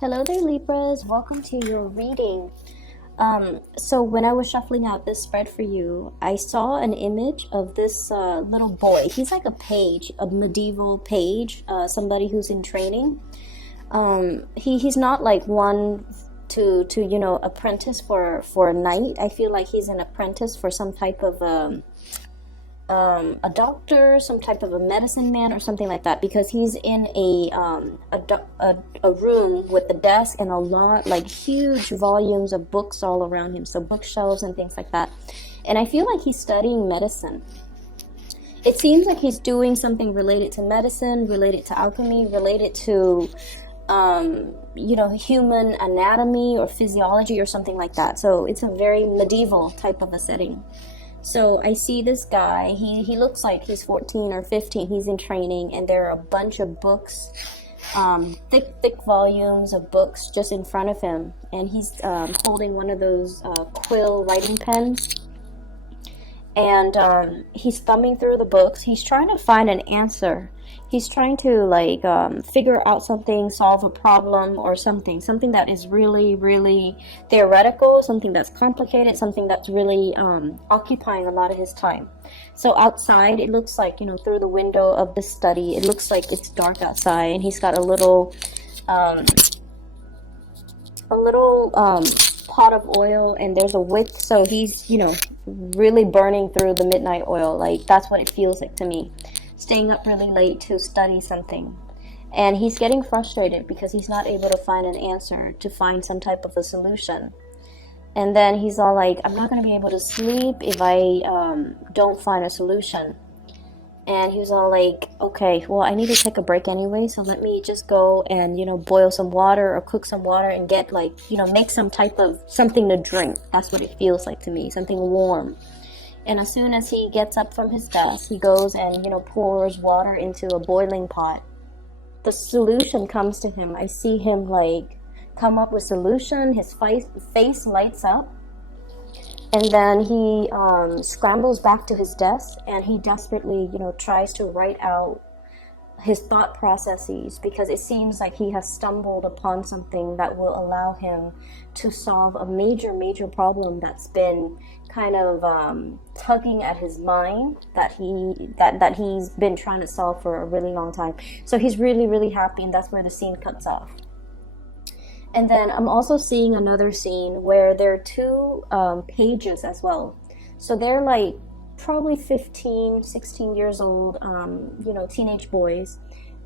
Hello there, Libras. Welcome to your reading. So when I was shuffling out this spread for you, I saw an image of this little boy. He's like a page, a medieval page, somebody who's in training. He's not like one to apprentice for a knight. I feel like he's an apprentice for some type of a doctor, some type of a medicine man, or something like that, because he's in a room with a desk and a lot, like huge volumes of books all around him, so bookshelves and things like that. And I feel like he's studying medicine. It seems like he's doing something related to medicine, related to alchemy, related to human anatomy or physiology or something like that. So it's a very medieval type of a setting. So I see this guy, he looks like he's 14 or 15, he's in training, and there are a bunch of books, thick volumes of books just in front of him, and he's holding one of those quill writing pens, and he's thumbing through the books. He's trying to find an answer. He's trying to figure out something, solve a problem or something that is really, really theoretical, something that's complicated, something that's really occupying a lot of his time. So outside, it looks like, through the window of the study, it looks like it's dark outside, and he's got a little pot of oil, and there's a wick, so he's, really burning through the midnight oil. Like, that's what it feels like to me. Staying up really late to study something, and he's getting frustrated because he's not able to find an answer, to find some type of a solution. And then he's all like, I'm not going to be able to sleep if I don't find a solution. And he was all like, okay, well, I need to take a break anyway, so let me just go and boil some water or cook some water and get make some type of something to drink. That's what it feels like to me, something warm. And as soon as he gets up from his desk, he goes and, pours water into a boiling pot. The solution comes to him. I see him, come up with solution. His face lights up. And then he scrambles back to his desk, and he desperately, tries to write out his thought processes, because it seems like he has stumbled upon something that will allow him to solve a major problem that's been kind of tugging at his mind, that he's been trying to solve for a really long time. So he's really happy, and that's where the scene cuts off. And then I'm also seeing another scene where there are two pages as well. So they're like probably 15, 16 years old, teenage boys.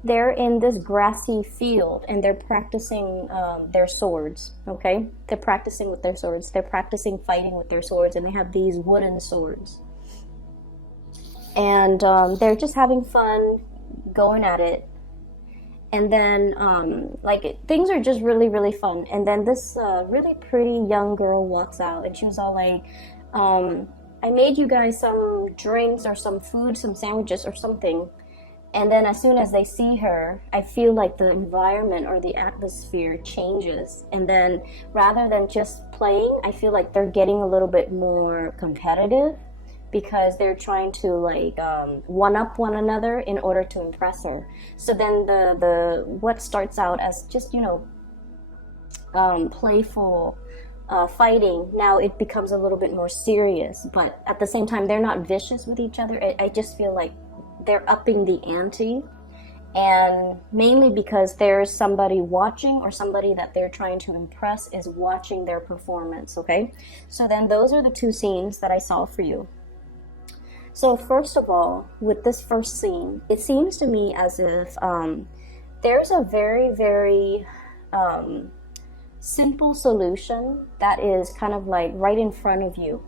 They're in this grassy field, and they're practicing their swords, okay? They're practicing with their swords. They're practicing fighting with their swords, and they have these wooden swords. And they're just having fun going at it. And then, things are just really fun. And then this really pretty young girl walks out, and she was all like, I made you guys some drinks or some food, some sandwiches or something. And then as soon as they see her, I feel like the environment or the atmosphere changes. And then rather than just playing, I feel like they're getting a little bit more competitive, because they're trying to one-up one another in order to impress her. So then the what starts out as just playful fighting, now it becomes a little bit more serious. But at the same time, they're not vicious with each other. I just feel like they're upping the ante, and mainly because there's somebody watching, or somebody that they're trying to impress is watching their performance, okay? So then those are the two scenes that I saw for you. So first of all, with this first scene, it seems to me as if there's a very simple solution that is kind of like right in front of you.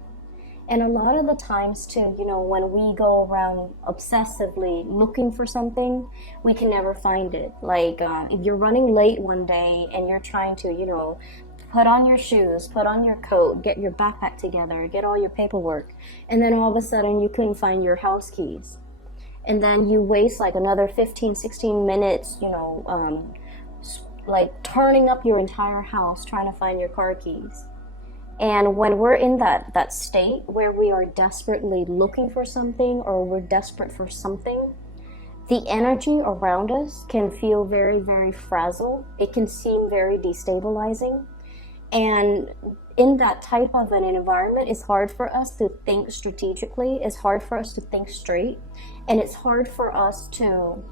And a lot of the times too, when we go around obsessively looking for something, we can never find it. Like if you're running late one day and you're trying to, put on your shoes, put on your coat, get your backpack together, get all your paperwork, and then all of a sudden you couldn't find your house keys. And then you waste like another 15, 16 minutes, turning up your entire house trying to find your car keys. And when we're in that state where we are desperately looking for something, or we're desperate for something, the energy around us can feel very, very fragile. It can seem very destabilizing. And in that type of an environment, it's hard for us to think strategically. It's hard for us to think straight. And it's hard for us to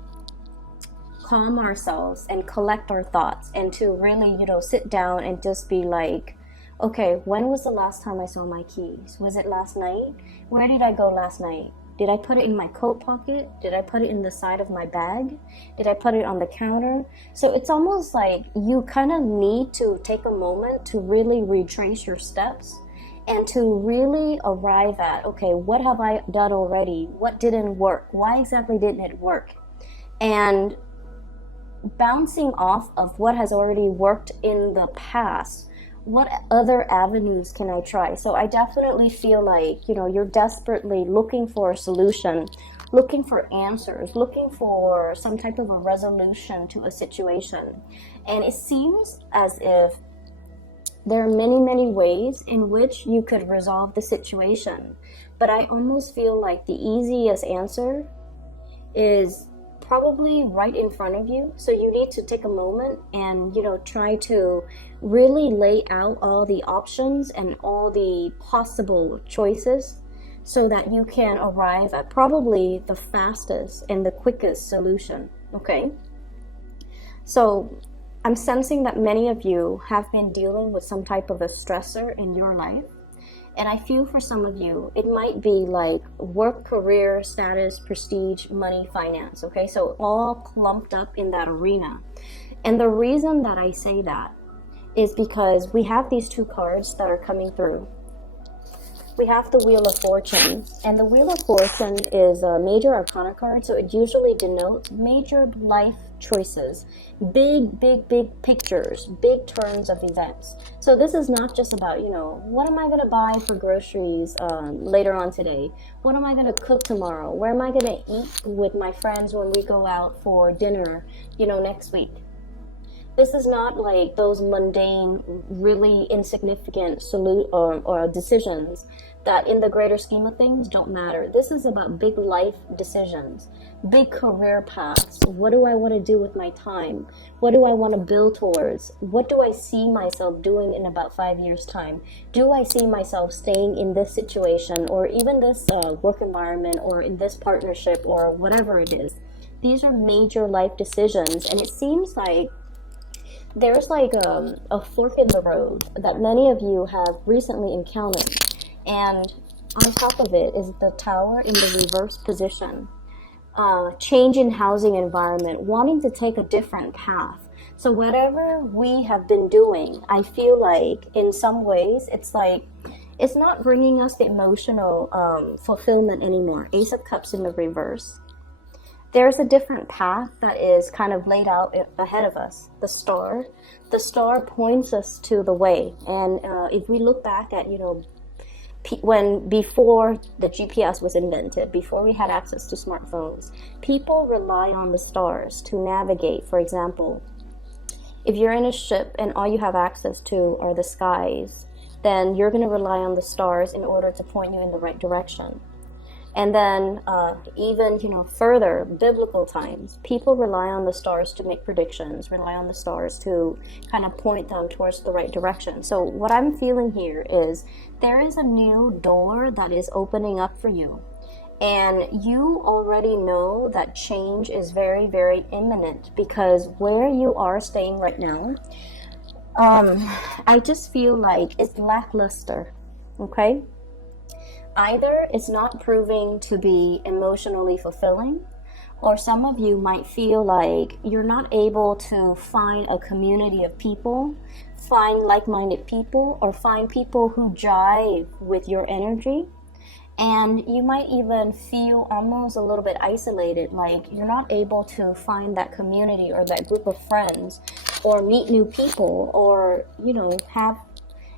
calm ourselves and collect our thoughts and to really, sit down and just be like, okay, when was the last time I saw my keys? Was it last night? Where did I go last night? Did I put it in my coat pocket? Did I put it in the side of my bag? Did I put it on the counter? So it's almost like you kind of need to take a moment to really retrace your steps and to really arrive at, okay, what have I done already? What didn't work? Why exactly didn't it work? And bouncing off of what has already worked in the past, what other avenues can I try? So I definitely feel like, you're desperately looking for a solution, looking for answers, looking for some type of a resolution to a situation. And it seems as if there are many, many ways in which you could resolve the situation. But I almost feel like the easiest answer is probably right in front of you. So you need to take a moment and, try to really lay out all the options and all the possible choices so that you can arrive at probably the fastest and the quickest solution. Okay. So I'm sensing that many of you have been dealing with some type of a stressor in your life. And I feel for some of you, it might be like work, career, status, prestige, money, finance, okay? So all clumped up in that arena. And the reason that I say that is because we have these two cards that are coming through. We have the Wheel of Fortune, and the Wheel of Fortune is a major arcana card, so it usually denotes major life choices, big pictures, big turns of events. So this is not just about, what am I going to buy for groceries later on today? What am I going to cook tomorrow? Where am I going to eat with my friends when we go out for dinner, next week? This is not like those mundane, really insignificant or decisions that in the greater scheme of things don't matter. This is about big life decisions, big career paths. What do I want to do with my time? What do I want to build towards? What do I see myself doing in about 5 years' time? Do I see myself staying in this situation or even this work environment or in this partnership or whatever it is? These are major life decisions, and it seems like there's like a fork in the road that many of you have recently encountered. And on top of it is the Tower in the reverse position. Change in housing environment, wanting to take a different path. So whatever we have been doing, I feel like in some ways it's like it's not bringing us the emotional fulfillment anymore. Ace of Cups in the reverse. There's a different path that is kind of laid out ahead of us. The star points us to the way. And if we look back at, before the GPS was invented, before we had access to smartphones, people rely on the stars to navigate. For example, if you're in a ship and all you have access to are the skies, then you're going to rely on the stars in order to point you in the right direction. And then even, further, biblical times, people rely on the stars to make predictions, rely on the stars to kind of point them towards the right direction. So what I'm feeling here is there is a new door that is opening up for you. And you already know that change is very, very imminent because where you are staying right now, I just feel like it's lackluster, okay? Either it's not proving to be emotionally fulfilling, or some of you might feel like you're not able to find a community of people, find like-minded people, or find people who jive with your energy. And you might even feel almost a little bit isolated, like you're not able to find that community or that group of friends or meet new people or, have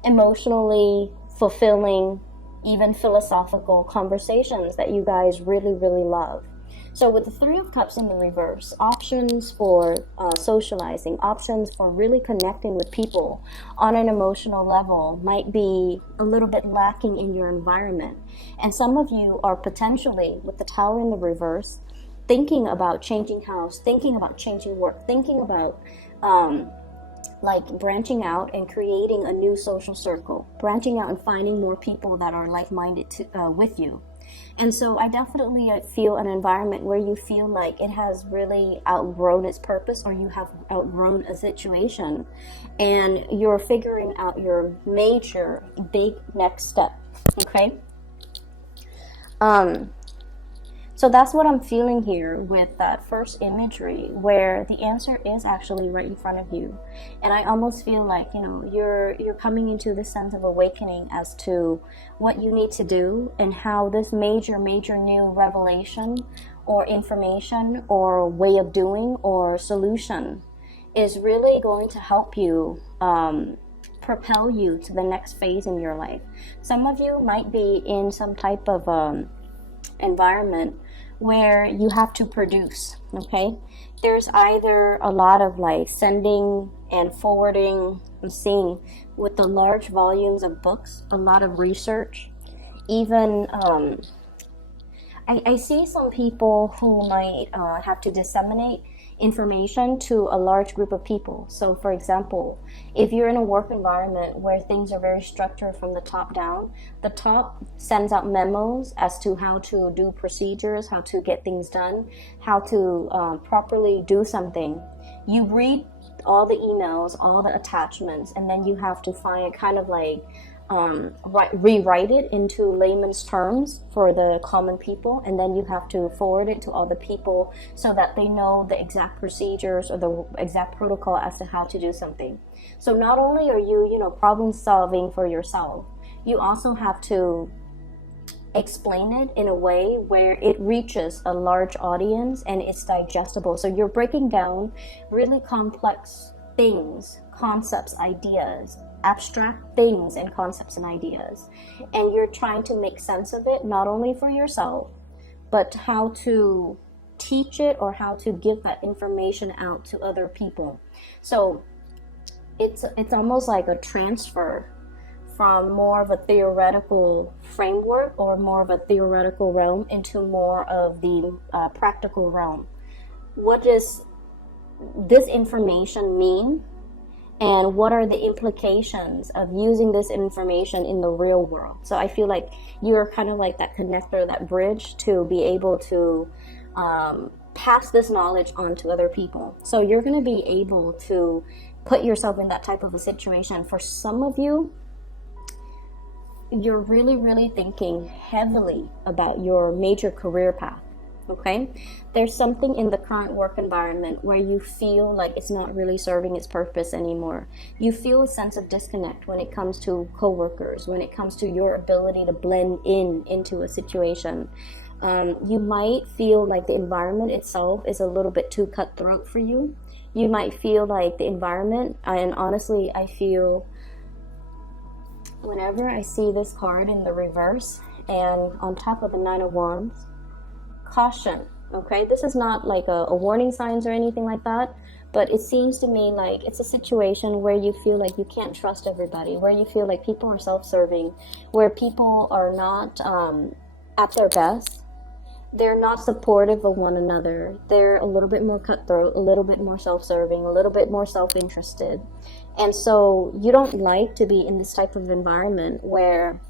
emotionally fulfilling even philosophical conversations that you guys really, really love. So with the Three of Cups in the reverse, options for socializing, options for really connecting with people on an emotional level might be a little bit lacking in your environment. And some of you are potentially, with the Tower in the reverse, thinking about changing house, thinking about changing work, thinking about like branching out and creating a new social circle, branching out and finding more people that are like-minded with you. And so I definitely feel an environment where you feel like it has really outgrown its purpose, or you have outgrown a situation, and you're figuring out your major big next step. Okay. So that's what I'm feeling here with that first imagery, where the answer is actually right in front of you. And I almost feel like, you know, you're coming into this sense of awakening as to what you need to do, and how this major new revelation or information or way of doing or solution is really going to help you propel you to the next phase in your life. Some of you might be in some type of environment where you have to produce. Okay, there's either a lot of like sending and forwarding. I'm seeing with the large volumes of books, a lot of research. Even I see some people who might have to disseminate information to a large group of people. So for example, if you're in a work environment where things are very structured from the top down, the top sends out memos as to how to do procedures, how to get things done, how to properly do something. You read all the emails, all the attachments, and then you have to find kind of like rewrite it into layman's terms for the common people, and then you have to forward it to all the people so that they know the exact procedures or the exact protocol as to how to do something. So not only are you, you know, problem solving for yourself, you also have to explain it in a way where it reaches a large audience and it's digestible. So you're breaking down really complex things, concepts, ideas, abstract things and concepts and ideas, and you're trying to make sense of it, not only for yourself, but how to teach it or how to give that information out to other people. So it's almost like a transfer from more of a theoretical framework or more of a theoretical realm into more of the practical realm. What does this information mean? And what are the implications of using this information in the real world? So I feel like you're kind of like that connector, that bridge to be able to pass this knowledge on to other people. So you're going to be able to put yourself in that type of a situation. For some of you, you're really thinking heavily about your major career path. Okay, there's something in the current work environment where you feel like it's not really serving its purpose anymore. You feel a sense of disconnect when it comes to coworkers, when it comes to your ability to blend into a situation. You might feel like the environment itself is a little bit too cutthroat for you. You might feel like the environment, and honestly, I feel whenever I see this card in the reverse and on top of the Nine of Wands, caution. Okay, this is not like a warning signs or anything like that, but it seems to me like it's a situation where you feel like you can't trust everybody, where you feel like people are self-serving, where people are not at their best. They're not supportive of one another. They're a little bit more cutthroat, a little bit more self-serving, a little bit more self-interested. And so you don't like to be in this type of environment where,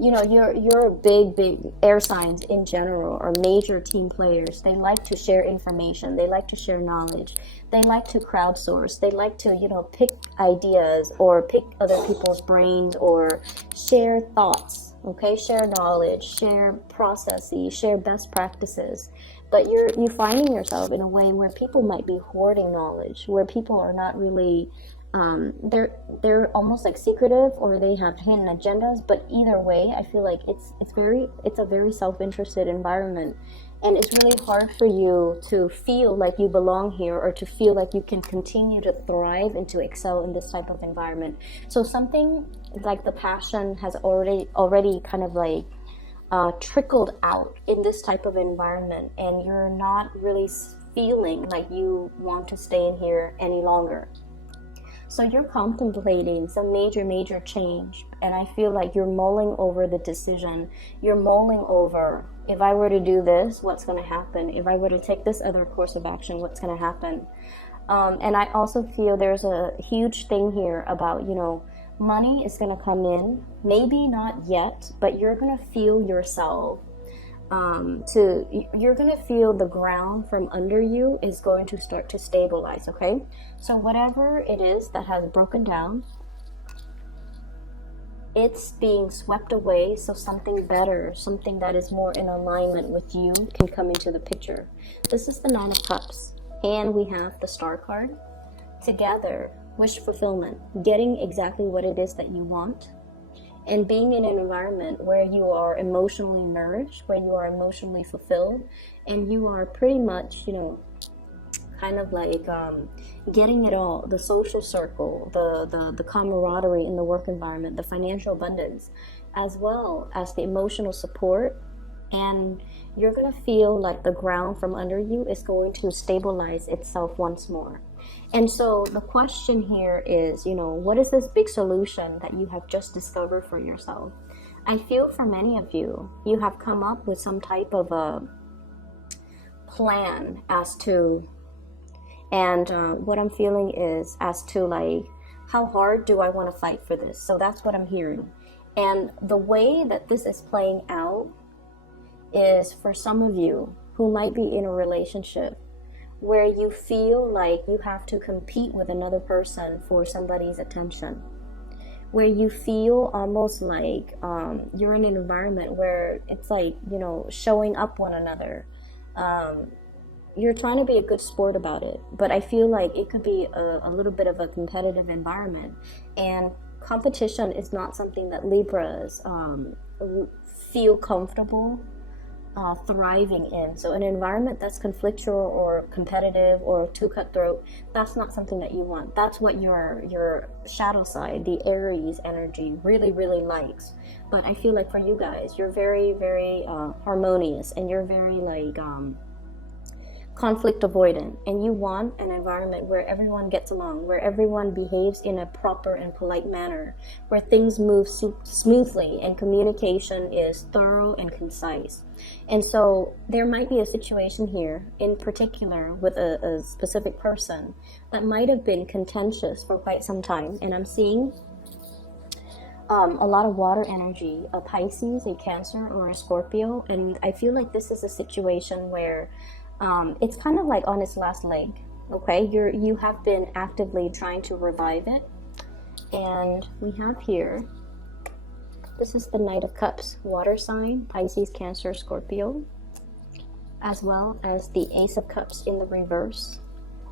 you know, you're big air signs in general, or major team players. They like to share information. They like to share knowledge. They like to crowdsource. They like to, you know, pick ideas or pick other people's brains or share thoughts. Okay, share knowledge, share processes, share best practices. But you're finding yourself in a way where people might be hoarding knowledge, where people are not really they're almost like secretive, or they have hidden agendas. But either way, I feel like it's a very self-interested environment, and it's really hard for you to feel like you belong here, or to feel like you can continue to thrive and to excel in this type of environment. So something like the passion has already kind of like trickled out in this type of environment, and you're not really feeling like you want to stay in here any longer. So you're contemplating some major change, and I feel like you're mulling over the decision. You're mulling over If I were to do this, what's going to happen? If I were to take this other course of action, what's going to happen? And I also feel there's a huge thing here about, you know, money is going to come in, maybe not yet, but you're going to feel yourself you're going to feel the ground from under you is going to start to stabilize, okay? So whatever it is that has broken down, it's being swept away, so something better, something that is more in alignment with you can come into the picture. This is the Nine of Cups, and we have the Star card. Together, wish fulfillment, getting exactly what it is that you want, and being in an environment where you are emotionally nourished, where you are emotionally fulfilled, and you are pretty much, you know, kind of like getting it all, the social circle, the camaraderie in the work environment, the financial abundance, as well as the emotional support. And you're going to feel like the ground from under you is going to stabilize itself once more. And so the question here is, you know, what is this big solution that you have just discovered for yourself? I feel for many of you, you have come up with some type of a plan as to, and what I'm feeling is as to like, how hard do I want to fight for this? So that's what I'm hearing. And the way that this is playing out is for some of you who might be in a relationship where you feel like you have to compete with another person for somebody's attention, where you feel almost like you're in an environment where it's like, you know, showing up one another. You're trying to be a good sport about it, but I feel like it could be a little bit of a competitive environment, and competition is not something that Libras feel comfortable thriving in. So an environment that's conflictual or competitive or too cutthroat, that's not something that you want. That's what your shadow side, the Aries energy, really likes. But I feel like for you guys, you're very harmonious, and you're very like conflict avoidant, and you want an environment where everyone gets along, where everyone behaves in a proper and polite manner, where things move smoothly and communication is thorough and concise. And so there might be a situation here in particular with a specific person that might have been contentious for quite some time, and I'm seeing a lot of water energy, a Pisces, a Cancer, or a Scorpio. And I feel like this is a situation where it's kind of like on its last leg, okay? You have been actively trying to revive it. And we have here, this is the Knight of Cups, water sign, Pisces, Cancer, Scorpio, as well as the Ace of Cups in the reverse.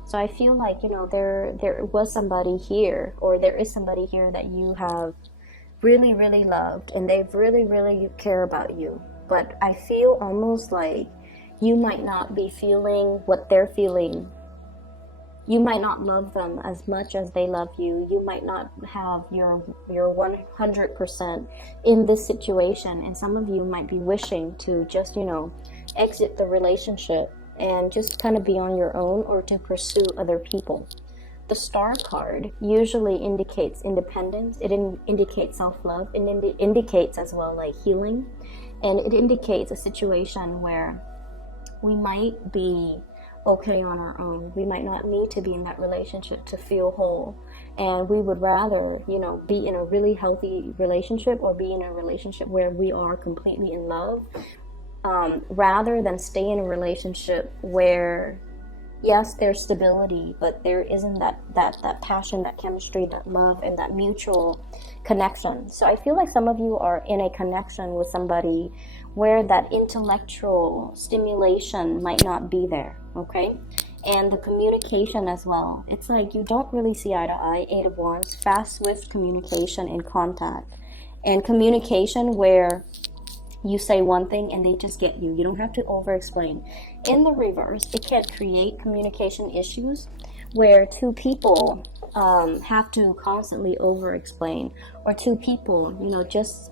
So I feel like, you know, there was somebody here, or there is somebody here that you have really loved, and they really care about you. But I feel almost like you might not be feeling what they're feeling. You might not love them as much as they love you. You might not have your 100% in this situation. And some of you might be wishing to just, you know, exit the relationship and just kind of be on your own, or to pursue other people. The Star card usually indicates independence. It indicates self-love. It indicates as well like healing. And it indicates a situation where we might be okay on our own. We might not need to be in that relationship to feel whole. And we would rather, you know, be in a really healthy relationship, or be in a relationship where we are completely in love, rather than stay in a relationship where, yes, there's stability, but there isn't that passion, that chemistry, that love, and that mutual connection. So I feel like some of you are in a connection with somebody where that intellectual stimulation might not be there, okay? And the communication as well. It's like you don't really see eye to eye. 8 of Wands, fast, swift communication and contact. And communication where you say one thing and they just get you. You don't have to over-explain. In the reverse, it can create communication issues where two people have to constantly over-explain, or two people, you know, just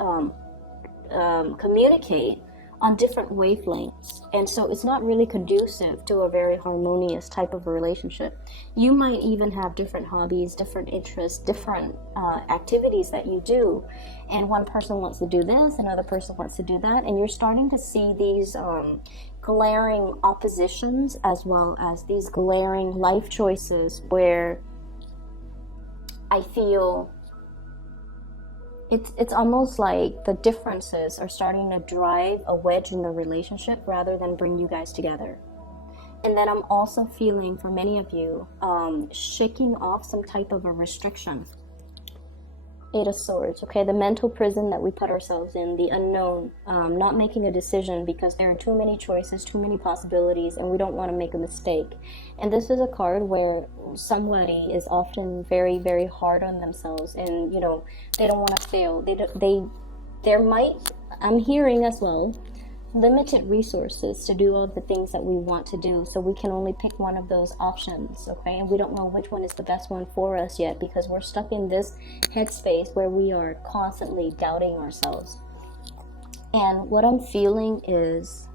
communicate on different wavelengths, and so it's not really conducive to a very harmonious type of a relationship. You might even have different hobbies, different interests, different activities that you do, and one person wants to do this, another person wants to do that, and you're starting to see these glaring oppositions, as well as these glaring life choices where I feel it's almost like the differences are starting to drive a wedge in the relationship rather than bring you guys together. And then I'm also feeling, for many of you, shaking off some type of a restriction. Eight of Swords, okay, the mental prison that we put ourselves in, the unknown, not making a decision because there are too many choices, too many possibilities, and we don't want to make a mistake. And this is a card where somebody is often very, very hard on themselves, and you know, they don't want to fail. There might, I'm hearing as well, limited resources to do all the things that we want to do, so we can only pick one of those options, okay? And we don't know which one is the best one for us yet, because we're stuck in this headspace where we are constantly doubting ourselves. And what I'm feeling is,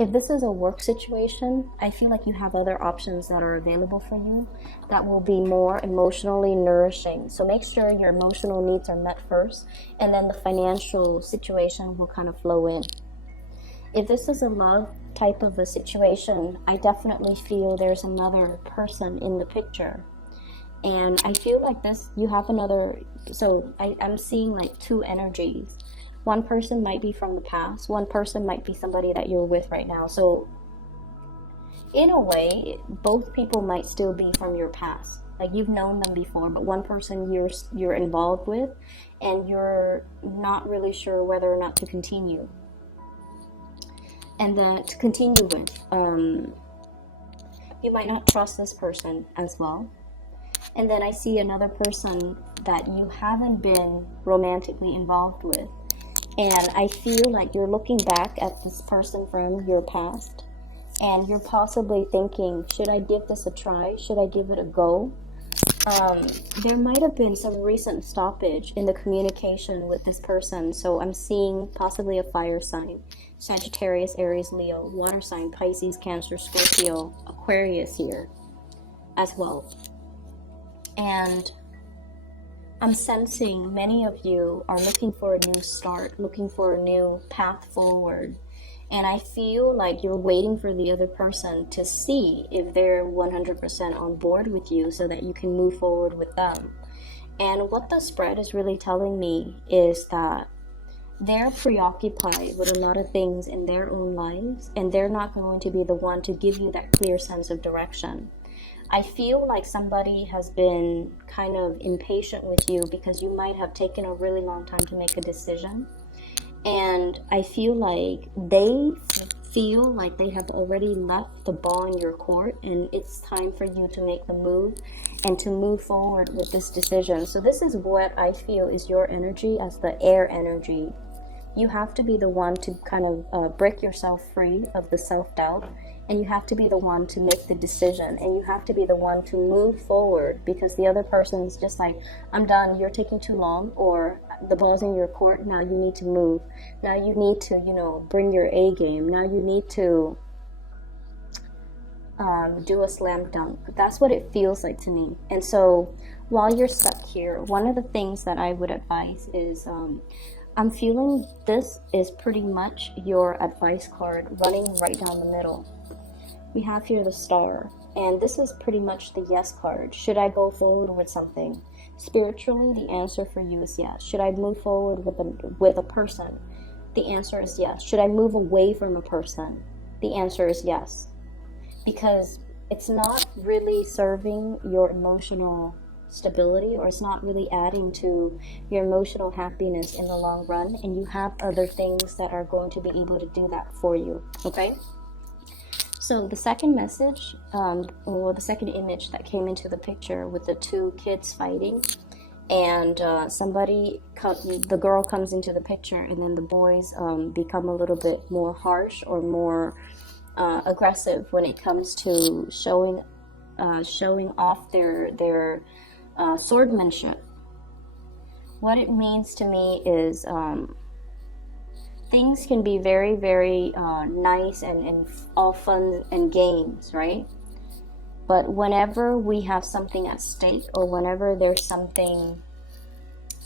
if this is a work situation, I feel like you have other options that are available for you that will be more emotionally nourishing. So make sure your emotional needs are met first, and then the financial situation will kind of flow in. If this is a love type of a situation, I definitely feel there's another person in the picture. And I feel like this, you have another, so I'm seeing like two energies. One person might be from the past. One person might be somebody that you're with right now. So in a way, both people might still be from your past. Like you've known them before, but one person you're involved with, and you're not really sure whether or not to continue. And to continue with, you might not trust this person as well. And then I see another person that you haven't been romantically involved with. And I feel like you're looking back at this person from your past, and you're possibly thinking, should I give this a try? Should I give it a go? There might have been some recent stoppage in the communication with this person. So I'm seeing possibly a fire sign, Sagittarius, Aries, Leo, water sign, Pisces, Cancer, Scorpio, Aquarius here as well. And I'm sensing many of you are looking for a new start, looking for a new path forward. And I feel like you're waiting for the other person to see if they're 100% on board with you so that you can move forward with them. And what the spread is really telling me is that they're preoccupied with a lot of things in their own lives, and they're not going to be the one to give you that clear sense of direction. I feel like somebody has been kind of impatient with you because you might have taken a really long time to make a decision. And I feel like they feel like they have already left the ball in your court, and it's time for you to make the move and to move forward with this decision. So this is what I feel is your energy as the air energy. You have to be the one to kind of break yourself free of the self-doubt. And you have to be the one to make the decision, and you have to be the one to move forward, because the other person's just like, I'm done, you're taking too long, or the ball's in your court, now you need to move. Now you need to, bring your A game. Now you need to do a slam dunk. That's what it feels like to me. And so while you're stuck here, one of the things that I would advise is, I'm feeling this is pretty much your advice card running right down the middle. We have here the Star, and this is pretty much the yes card. Should I go forward with something? Spiritually, the answer for you is yes. Should I move forward with a person? The answer is yes. Should I move away from a person? The answer is yes. Because it's not really serving your emotional stability, or it's not really adding to your emotional happiness in the long run, and you have other things that are going to be able to do that for you, okay? So the second message, or the second image that came into the picture with the two kids fighting, and the girl comes into the picture, and then the boys become a little bit more harsh or more aggressive when it comes to showing off their swordsmanship. What it means to me is things can be very, very nice and all fun and games, right? But whenever we have something at stake, or whenever there's something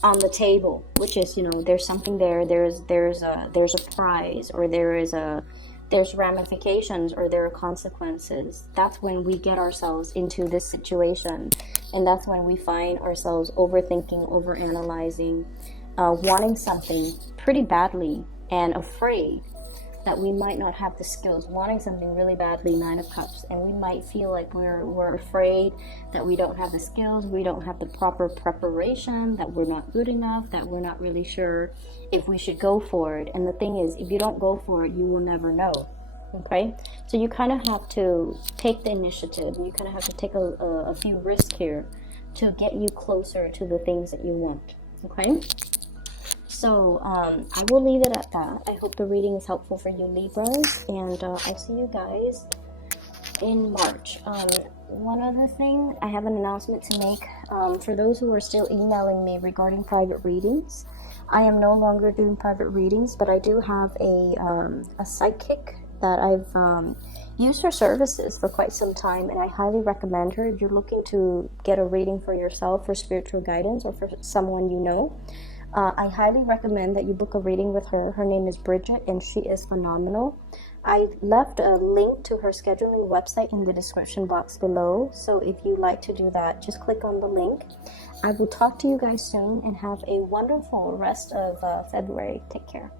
on the table, which is, there's something there, there's a prize, or there's ramifications, or there are consequences, that's when we get ourselves into this situation. And that's when we find ourselves overthinking, overanalyzing, wanting something pretty badly, and afraid that we might not have the skills, wanting something really badly, Nine of Cups, and we might feel like we're afraid that we don't have the skills, we don't have the proper preparation, that we're not good enough, that we're not really sure if we should go for it. And the thing is, if you don't go for it, you will never know. Okay, so you kind of have to take the initiative. You kind of have to take a few risks here to get you closer to the things that you want. Okay, so I will leave it at that. I hope the reading is helpful for you, Libras, and I'll see you guys in March. One other thing, I have an announcement to make for those who are still emailing me regarding private readings. I am no longer doing private readings, but I do have a psychic that I've used her services for quite some time, and I highly recommend her if you're looking to get a reading for yourself, for spiritual guidance, or for someone you know. I highly recommend that you book a reading with her. Her name is Bridget, and she is phenomenal. I left a link to her scheduling website in the description box below, so if you'd like to do that, just click on the link. I will talk to you guys soon, and have a wonderful rest of February. Take care.